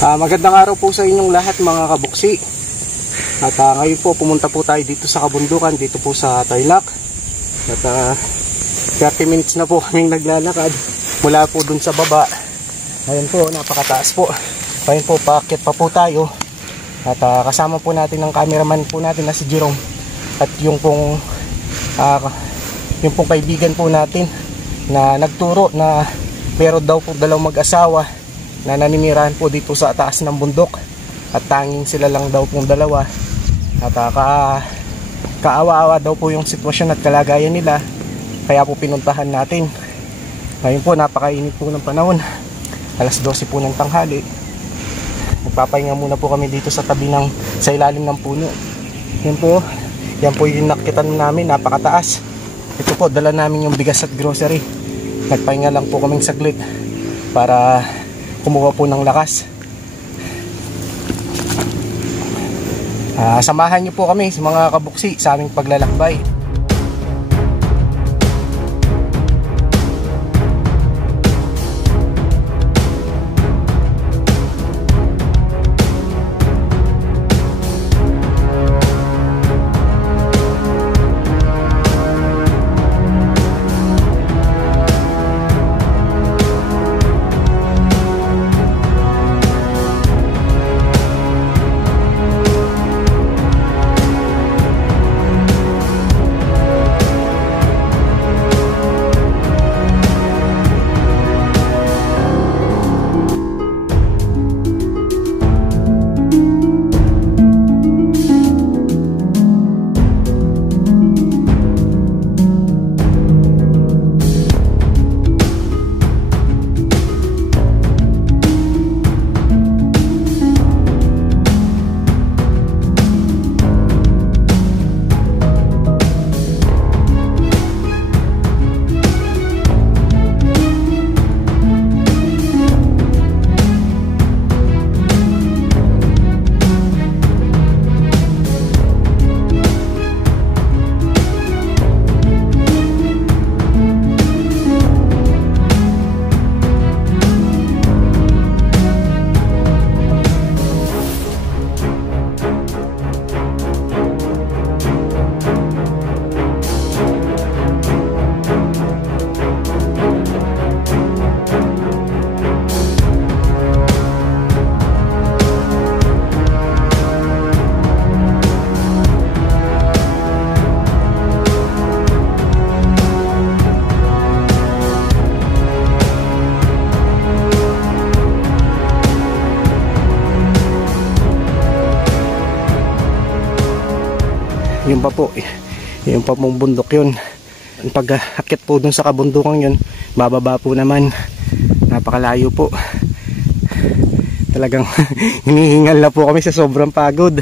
Magandang araw po sa inyong lahat mga kabuksi. At ngayon po pumunta po tayo dito sa kabundukan, dito po sa Tarlac. At 30 minutes na po kaming naglalakad mula po dun sa baba. Ngayon po, napakataas po. Ngayon po, paakyat pa po tayo. At kasama po natin ang cameraman po natin na si Jerome. At yung pong kaibigan po natin na nagturo na meron daw po dalawang mag-asawa na naninirahan po dito sa taas ng bundok at tanging sila lang daw pong dalawa at kaawa-awa daw po yung sitwasyon at kalagayan nila, kaya po pinuntahan natin. Ngayon po napakainit po ng panahon, alas 12 po ng tanghali. Magpapahinga muna po kami dito sa tabi sa ilalim ng puno. Yan po yung nakitan namin, napakataas. Ito po, dala namin yung bigas at grocery. Nagpahinga lang po kaming saglit para kumuha po ng lakas. Samahan niyo po kami mga kabuksi sa aming paglalakbay. Yung pa pong bundok yun. Pag akit po dun sa kabundukan yun, bababa po naman, napakalayo po. Talagang hinihingal na po kami sa sobrang pagod.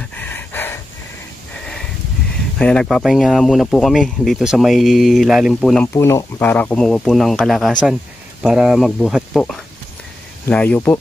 Kaya nagpapahinga muna po kami dito sa may lalim po ng puno para kumuha po ng kalakasan para magbuhat po. Layo po.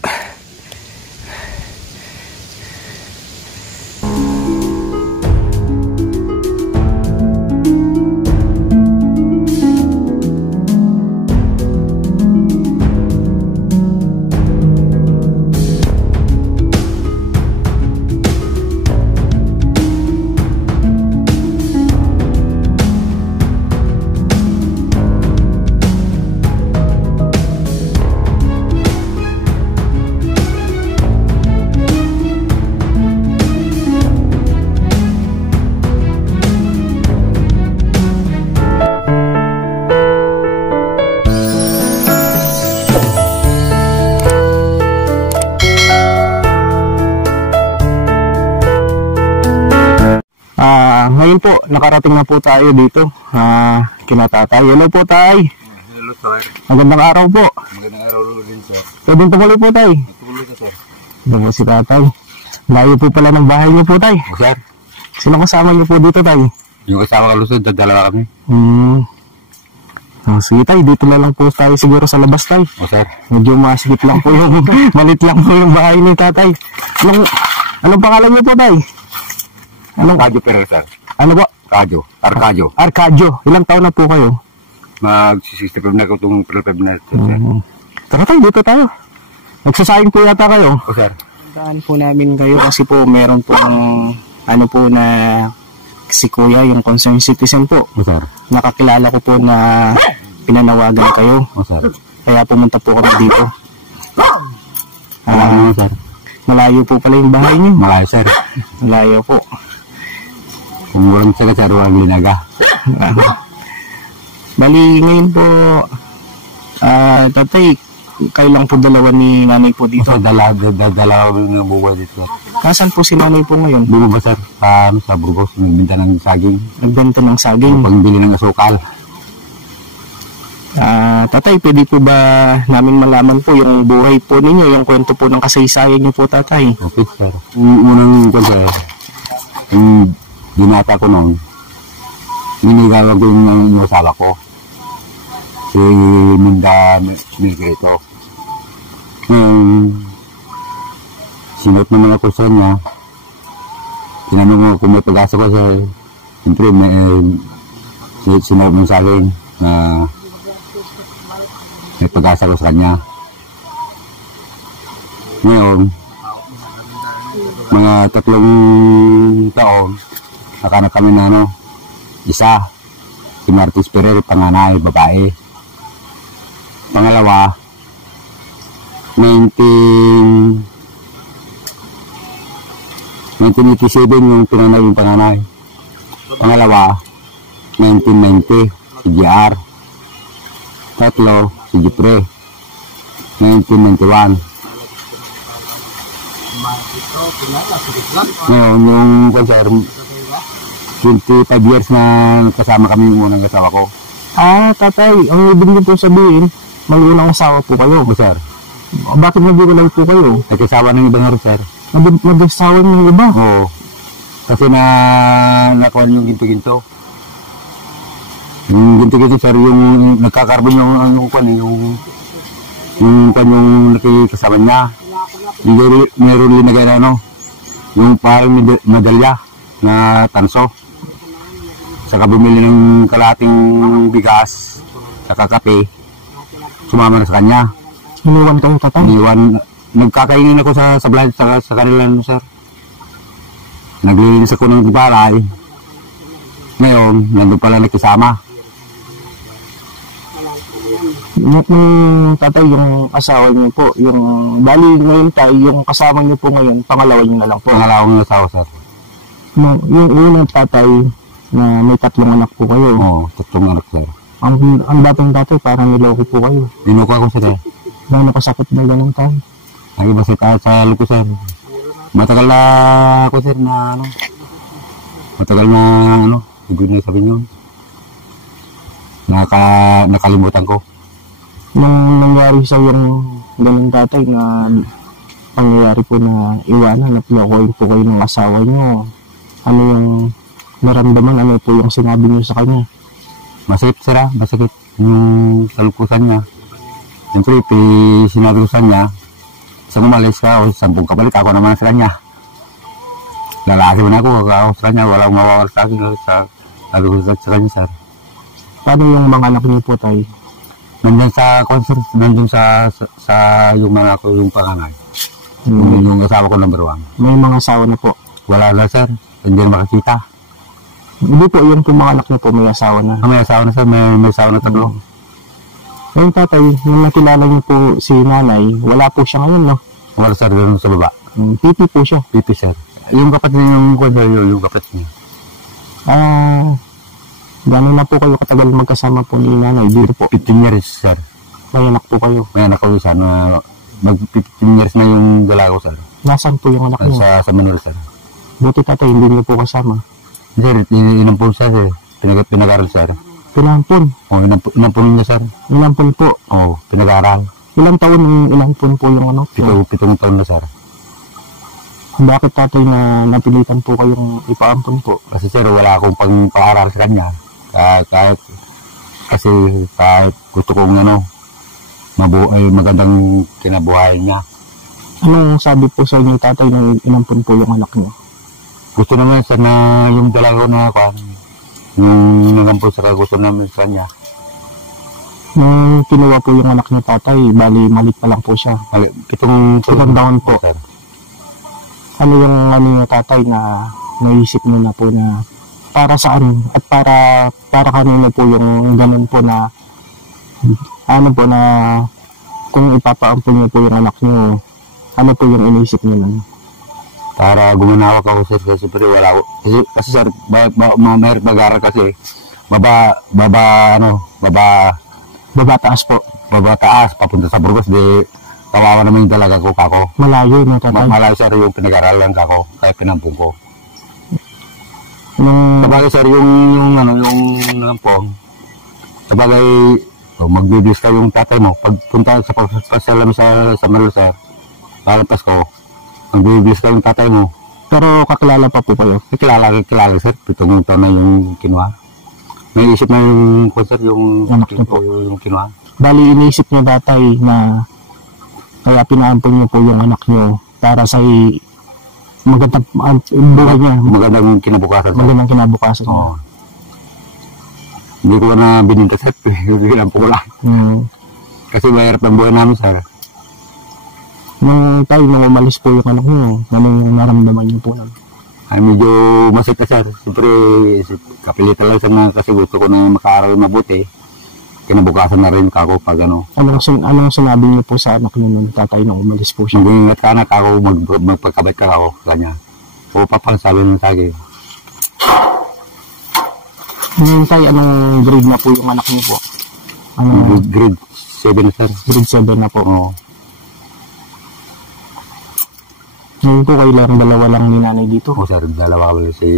Ngayon po, nakarating na po tayo dito kina tatay. Hello po tay. Hello sir. Magandang araw po. Magandang araw din sir. Pwedeng tumuloy po tay. Tumuloy ka sir. Dito si tatay. Layo po pala ng bahay niyo po tay. O sir. Sino kasama niyo po dito tay? Yung kasama kalusod, dalawa kami. Sige tay, dito na lang po tayo siguro sa labas tay. O sir. Medyo masigit lang po yung malit lang po yung bahay ni tatay. Anong pangalan niyo po tay? Arcadio Perez sir. Ano po? Arcadio. Arcadio. Ilang taon na po kayo? Mag-65 na ko itong 12 na. Tara tayo, dito tayo. Nagsasayang po yata kayo. O sir. Pinuntahan po namin kayo kasi po meron pong ano po na si Kuya, yung concerned citizen po. O, sir. Nakakilala ko po na pinanawagan kayo. O, sir. Kaya pumunta po kami dito. Ano, sir? Malayo po pala yung bahay niyo. Malayo, sir. Malayo po. Kung walang sila, sir, walang linaga. Bali, ngayon po, tatay, kayo lang po dalawa ni nanay po dito. So, dalawa ng buhay dito, sir. Kasan po si nanay po ngayon? Bumaba, sir, sa Burgos, nagbenta ng saging. Nagbenta ng saging. Pangbili ng asukal. Tatay, pwede po ba namin malaman po yung buhay po ninyo, yung kwento po ng kasaysayan niyo po, tatay? Okay, sir. Yung unang ko, sir, yung binata ko noon, ninigawan ko yung asawa ko. Si Minda Milgrito. Sinuot ng mga kurso niya, tinanong mo kung may pag-asa ko siya. Siyempre, sinuot mo sa akin na may pag-asa ko sa kanya. Ngayon, mga 3 taon, nakanak kami na isa, si Martis Ferrer, panganay, babae. Pangalawa, 1987 yung pinanay yung panganay. Pangalawa, 1990, si JR. Tatlo, si Jupre, 1991. Ngayon, yung konser, 25 years na kasama kami muna ng asawa ko. Tatay, ang ibig niyo po sabihin, may unang asawa po kayo. Sir, Bakit nagbiwalay po kayo? nagkasawa ng ibang rin, sir. Nag-asawa ng iba? Oo. Kasi nakuha yung ginto-ginto. Yung ginto-ginto, sir, yung nagkakarbon yung nakikasama niya. Meron linagay na yung parang medalya na tanso. Saka bumili ng kalating bigas, saka kape, sumama na sa kanya. Iniwan kayo, tatay? Iniwan. Nagkakainin ako sa kanila, sir. Naglilinis ako ng baray. Ngayon, nandun pala nakisama. Yung tatay, yung asawa niyo po, yung bali ngayon tayo, yung kasama niyo po ngayon, pangalawa niyo na lang po. Pangalawang asawa, sir. Yung unang tatay, na may 3 anak po kayo. Oo, 3 anak, sir. Ang dating tatay, parang niloko po kayo. Inuka ko, sir. Gano'n kasakit na ganun tayo? Lagi ba sa luko, sir? Matagal na ako, sir, na matagal na hindi na sabihin yun. Nakalimutan ko. Nung nangyari sa yung ganun tatay na pangyayari po na iwanan at lokohin po kayo ng asawa niyo, ano yung naramdaman, ano po yung sinabi niyo sa kanya? Masakit, sir, masakit yung talukusan niya. Siyempre, sinabi ko sa kanya, isang umalis ka o 10 kabalik, ako naman sa kanya. Lalaki mo na ako sa kanya, walang mawawala sa akin. Sabi ko sa kanya, sir. Paano yung mga anak niyo po, tay? Nandun sa concert, nandun sa yung mga ako, yung panganay. Yung asawa ko number 1. May mga asawa na po? Wala na, sir. Hindi na makakita. Hindi po, yung mga anak niyo po may asawa na. May asawa na, sir. May asawa na 3. Ngayon, tatay, nung nakilala niyo po si nanay, wala po siya ngayon, no? Wala, sir, doon sa baba. Pipi po siya. Pipi, sir. Yung kapatid niya, yung kapatid niya. Gano'n na po kayo katagal magkasama po ni nanay dito po? 15 years, sir. May anak po kayo? May anak ko, sir, na mag-15 years na yung dala ko, sir. Nasaan po yung anak niyo? Sa Manila, sir. Buti tatay, hindi niyo po kasama. Sir, inampun siya, sir. Pinag-aral, sir. Pinampun? Oo, inampun niya, sir. Inampun po? Oo, pinag-aral. Ilang taon yung inampun po yung anak niyo? 7 taon na, sir. Bakit tatay na napilitan po kayong ipaampun po? Kasi, sir, wala akong pang-aaral sa kanya. Kasi gusto kong magandang kinabuhayan niya. Anong sabi po sa inyo tatay na inampun po yung anak niyo? Gusto naman, sir, na yung dalaga ko na yung nangampun sa gusto namin sa kanya. Nung kinuha po yung anak niya tatay, bali malit pa lang po siya. 7 taon po. Sir. Ano yung ano yung tatay na naisip niyo na po na para sa ano at para kanino po yung ganun po na ano po na kung ipapaampun niyo po yung anak niyo, ano po yung iniisip niyo nun? Para gumanawak ako sir, kasi pero wala ako. Kasi sir, mahirap mag-aral kasi. Baba taas po. Baba taas, papunta sa Burgos, di kawawa naman yung dalaga ko kako. Malayo no tatay? Malayo sir yung pinag-aralan kako, kaya pinampung ko. Sabagay sir, yung nampong, sabagay, magbibis ka yung tatay mo. Pagpunta sa pagpasalam sa Manila sir, lalabas ko, magbibis ka yung tatay mo. Pero kakilala pa po kayo? Kilala sir, 7 taon na yung kinuha. Naisip na yung sir, yung anak niyo po yung kinuha. Bali, iniisip niyo tatay na kaya pinaampun niyo po yung anak niyo para sa magandang buhay niya. Magandang kinabukasan. Magandang kinabukasan. Oo. Hindi ko na bininta sir, pinampo ko lang. Kasi mahirap ang buhay namin sir. Nung umalis po yung anak niyo, anong naramdaman niyo po lang? Ay medyo masita sir. Siyempre, kapilitan lang sir kasi gusto ko na makaaral mabuti. Kinabukasan na rin ako pag ano. Anong sinabi niyo po sa anak niyo nung tatay nung umalis po siya? Mag-ingat ka anak ako, magpagkabait ka ako sa kanya. O papang sabi nung sa akin. Tay, anong grade na po yung anak niyo po? Grade 7 sir. Grade 7 na po. Oo. Ngayon po kayo lang dalawa lang ni nanay dito? O sir, dalawa ka si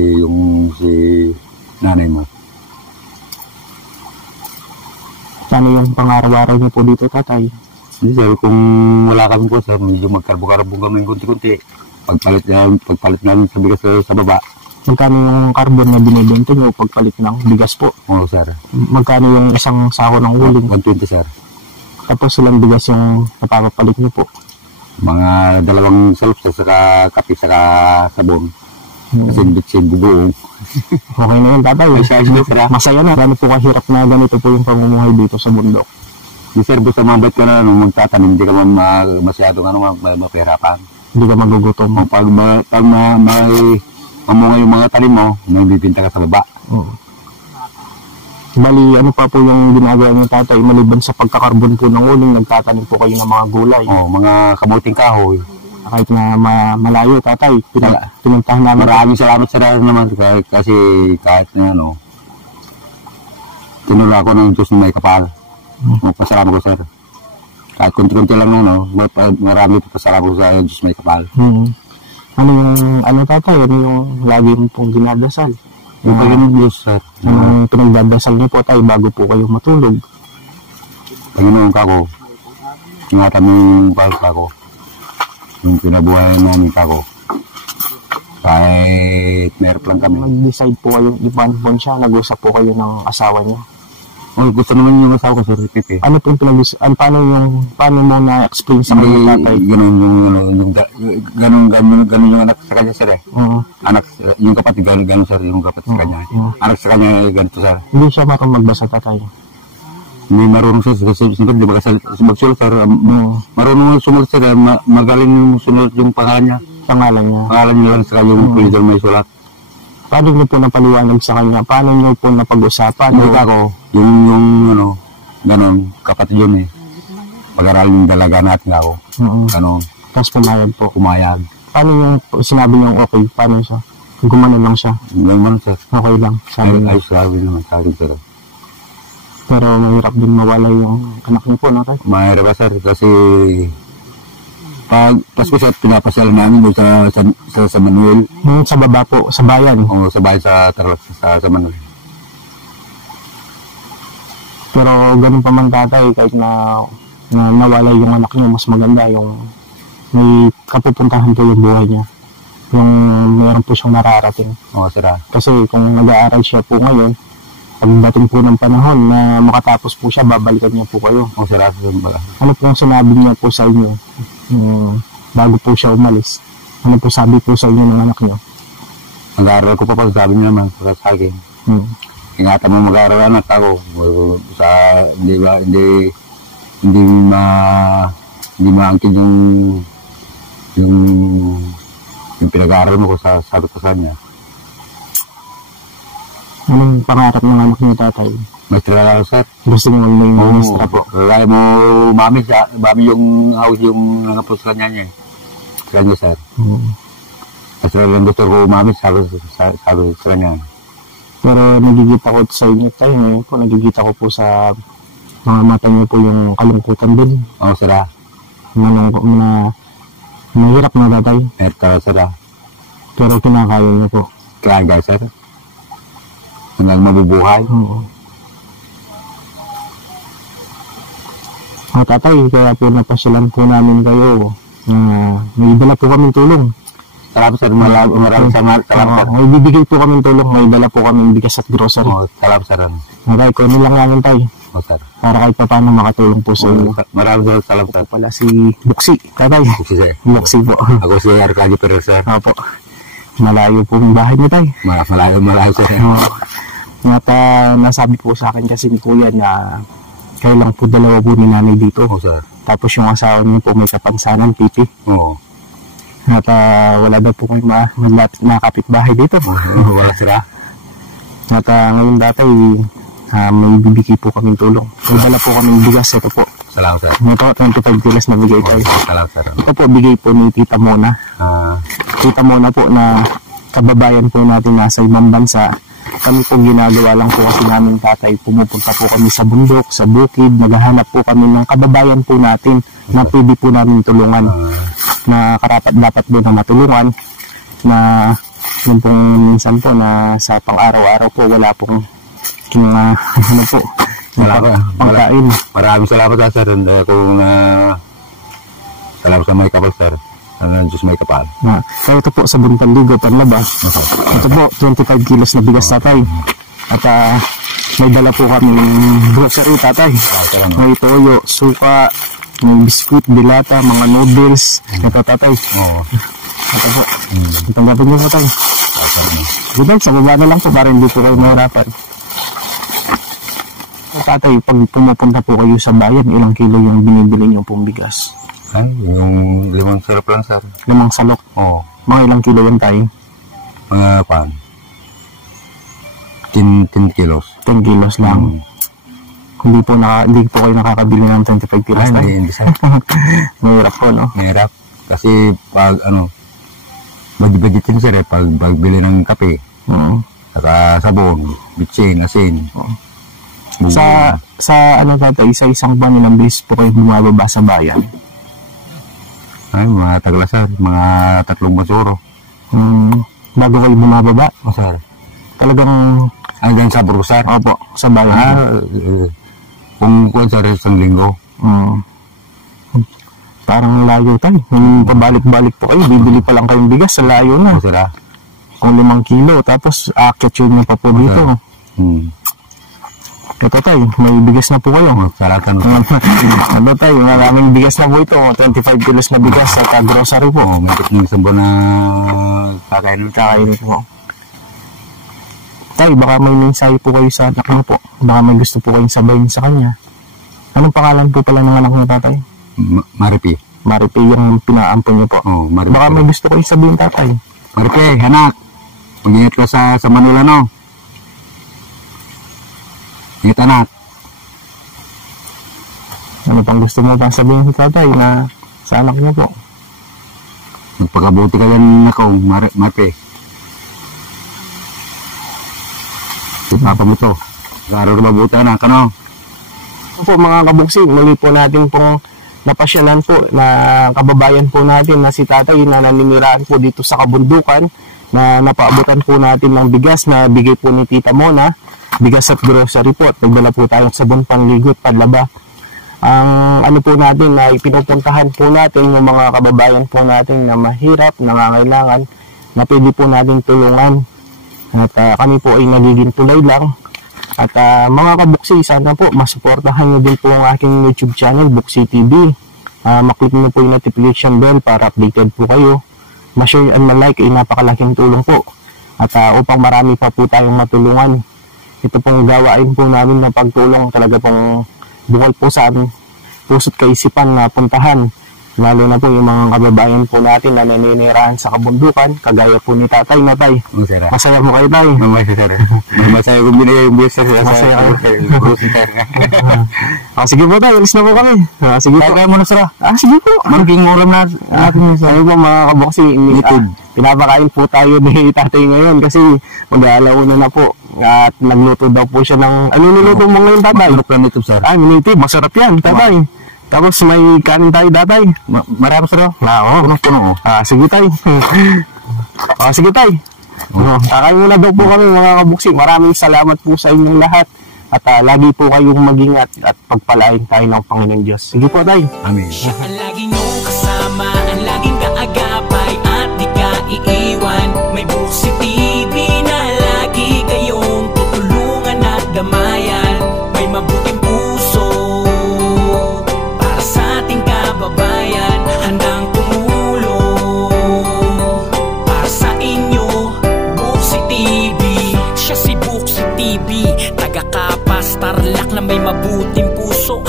nanay mo. Ano yung pang-araw-araw niyo po dito tatay? Hindi sir, kung wala kami po sir, medyo magkarbo-karbo kami kunti-kunti. Pagpalit namin sa bigas sa baba. Magkano yung carbon na binibenta niyo pagpalit ng bigas po? Oo sir. Magkano yung isang sako ng uling? 120 sir. Tapos ilang bigas yung napapapalit niyo po? Mga 2 salop saka kape saka sabon. Kasi bitsin bubuong. Okay na yun tatay. Masaya na. Gano'n po kahirap na ganito po yung pamumuhay dito sa bundok. Di sir, basta mabait ka na magtatanim, hindi ka masyadong mapahirapan. Hindi ka magugutom. Pag mamunga yung mga tanim mo, may bibinta ka sa baba. Bali, ano pa po yung ginagawa niyo tatay? Maliban sa pagkakarbon po ng uling, nagtatanim po kayo ng mga gulay. Mga kamuting kahoy. Kahit na malayo tatay, pinuntahan namin. Maraming salamat sir naman kasi kahit na tinula ko ng Diyos na may kapal. Magpasalamat ko sir. Kahit kunti-kunti lang marami pasalamat ko sa Diyos may kapal. Ano tatay, ano yung lagi mo pong dinadasal? Yung Panginoon Diyos sir. Anong pinagdadasal niyo po tayo bago po kayo matulog? Panginoon kako, ingatan mo yung balik ako. Yung pinabuhay namin kako. Kahit meron lang kami. Nag-decide po kayo, ipan siya, nag-usap po kayo ng asawa niyo. Gusto naman yung asawa ko, sir, Pipe. Ano po yung pinag-usapan? Paano mo na-explain sa kanya tatay? Ganun yung anak sa kanya, sir, eh. Anak, yung kapatid, ganun, sir, yung kapatid sa kanya. Anak sa kanya, ganito, sir. Hindi siya marunong magbasa tatay. Hindi marunong sir, kasi siyempre, di ba magsulat, sir, marunong sumunod, sir, magaling sumunod yung pangalan niya. Pangalan niya lang sa kanya, yung pwede may sulat. Paano niyo po napaliwanag sa kanya? Paano niyo po napag-usapan? Hindi ako, yung ganun, kapatid yun eh. Pag-aral yung dalaga natin ako. Ganun. Tapos pumayag po. Pumayag. Paano yung sinabi niyong okay? Paano siya? Gumano lang siya? Ganun, sir. Okay lang. Ay, sabi naman sa akin, sir. Pero mahirap din mawala yung anak niyo po, no? Mahirap, sir, kasi pag Pasko sir, pinapasyalan namin doon sa Manuel. Sa baba po, sa bayan? Oo, sa bayan sa Manuel. Pero ganun pa man tatay, kahit na nawala yung anak niyo, mas maganda yung may kapupuntahan po yung buhay niya. Yung meron po siyang nararating. Oo, sir. Kasi kung nag-aaral siya po ngayon, pagdating po ng panahon na makatapos po siya, babalikan niya po kayo. Oo, sir. Ano po ang sinabi niya po sa inyo bago po siya umalis? Ano po sabi po sa inyo ng anak niyo? Mag-aaral ko pa pag sabi niya naman sa akin. Ingatan mo mag-aaral anak ako. Hindi maangkin yung yung pinag-aaral mo ko sabi ko sa kanya. Anong pangarap ng anak niyo, tatay? Maestra lang, sir. Gusto mo may maestra po? Kaya mo, mami yung house yung nangapos sa kanya niya. Kanya, sir. Kasi lang gusto ko mami, sabi sa kanya. Pero nagigita ko sa inyo tayo ngayon po, nagigita ko po sa mga mata niyo po yung kalungkutan din. Oo, sir. Mahirap na, tatay. Eto, sir. Pero kinakaya niyo po. Kaya guys, sir. Hanggang mabubuhay. Oo. Tatay, kaya po napasyalan po namin kayo. May dala po kaming tulong. Salamat, sir. Maraming salamat. May bibigay po kaming tulong. May dala po kaming bigas at grocery. Salamat, sir. Tatay, kunin lang namin tayo. Sir. Para kahit pa paano makatulong po sa inyo. Maraming salamat, sir. Pala si Buksi, tatay. Buksi po. Ako si Arcadio Perez, sir. Opo. Malayo po yung bahay niyo, tay. Malayo, sir. At nasabi po sa akin kasi ni Kuya na kayo lang po dalawa po ni nanay dito. Oo, sir. Tapos yung asawa niyo po may kapansanan, pipi. Oo. At wala daw po kayo na kapitbahay dito. Wala, sir. At ngayon, tatay, may bibigay po kaming tulong. May dala po kaming bigas. Ito po. Salamat, sir. Ito, 25 kilos na bigay tayo. Salamat, sir. Ito po, bigay po ni Tita Mona. Tita Mona po na kababayan po natin nasa ibang bansa. Kami po ginagawa lang po kasi namin, tatay. Pumupunta po kami sa bundok, sa bukid. Naghahanap po kami ng kababayan po natin na pwede po namin tulungan. Na karapat-dapat po na matulungan. Na yun pong minsan po na sa pang-araw-araw po wala pong ano po, pangkain. Maraming salamat, sir. Kung salamat sa may kapal, sir. Diyos may kapal. Kaya ito po sa Buntanligo, Panlaba. Ito po, 25 kilos na bigas, tatay. At may dala po kami grocery, tatay. May toyo, suka, may biskuit, dilata, mga noodles. Ito, tatay. Ito po. Tanggapin niyo, tatay. Ito, sa baba na lang po para hindi po kayo mahirapan. Tatay, pag pumupunta po kayo sa bayan, ilang kilo yung binibili niyo pong bigas? Ay, yung 5 salok lang, sir. 5 salok? Oo. Mga ilang kilo yan, tayo? Mga paan? 10 kilos. 10 kilos lang. Hindi po kayo nakakabili ng 25 kilos. Ay, hindi, sir. Mahirap po, no? Mahirap. Kasi pag, budget-budgetin, sir, pag bili ng kape, saka sabon, bitsin, asin. Sa tatay, sa isang buwan ilang beses po kayo bumababa sa bayan? Ay, mga taglasar, mga 3 basuro. Bago kayo bumababa? Sir. Talagang hanggang sa Brusar? Opo, sa bayan. Kung sir, isang linggo. Parang layo tayo. Yung pabalik-balik po kayo, bibili pa lang kayong bigas, sa layo na. Sir, kung 5 kilo, tapos aakyat yun yung pa po dito. Ito tayo, may bigas na po kayo. Salatan. Ito tayo, maraming bigas na po ito. 25 kilos na bigas at grocery po. May isang buwan na kakainin po. Tayo, baka may mensahe po kayo sa anak niyo po. Baka may gusto po kayong sabayin sa kanya. Anong pangalan po pala ng anak niyo, tatay? Maripi. Maripi yung pinaampon niyo po. Maripi. Baka may gusto kayong sabihin, tatay. Maripi, anak. Mag-ingat ka sa Manila, no? Ingat, anak. Ano pang gusto mo pang sabihin sa tatay na sa anak niyo po? Magpakabuti ka yan ako, Maripi. Papa mo to. Araw na mabuti, anak, ano? Po mga kabuksi, muli po natin pong napasyalan po na kababayan po natin na si tatay na naninirahan po dito sa kabundukan na napaabutan po natin ng bigas na bigay po ni Tita Mona, bigas at grocery po at nagdala po tayong sabon, panligo at panlaba. Ang ano po natin na ipinupuntahan po natin yung mga kababayan po natin na mahirap, nangangailangan na pwede po natin tulungan at kami po ay nagiging tulay lang. At mga kabuksi, sana po masuportahan nyo din po ang aking YouTube channel, Buksi TV. Maklik nyo po yung notification bell para updated po kayo. Ma-share and ma-like ay napakalaking tulong po. At upang marami pa po tayong matulungan. Ito pong gawain po namin na pagtulong talaga pong bukal po sa aming puso't kaisipan na puntahan lalo na po yung mga kababayan po natin na naninirahan sa kabundukan, kagaya po ni tatay na tay. Sir. Masaya mo kayo tay? Masaya, sir. Masaya kung binigay yung buwis, sir. Masaya kayo. Sir. Sige po tay, alis na po kami. Sige po. Kaya mo na, sir. Sige po. Maging ulam na natin yun, sir. Ano po mga kaboxing, pinapakain po tayo ni tatay ngayon kasi mag-aalauna na po. At nagluto daw po siya ng, ano niluto mo ngayon tatay? Native, sir. Native, masarap yan tatay. Tapos may kanin tayo tatay. Marami, sir. Oo. Punong-puno. Sige tay. Sige tay. Kakain muna daw po kami mga kabuksing. Maraming salamat po sa inyong lahat. At lagi po kayong mag-ingat at pagpalain tayo ng Panginoon Diyos. Sige po tay. Amen. Siya ang lagi niyong kasama, ang laging kaagapay at di ka iiwan. May Buksi TV na lagi kayong tutulungan at damayan. May mabuting puso para sa ating kababayan, handang tumulong para sa inyo. Buksi TV, siya si Buksi TV, taga-Kapas, Tarlac na may mabuting puso.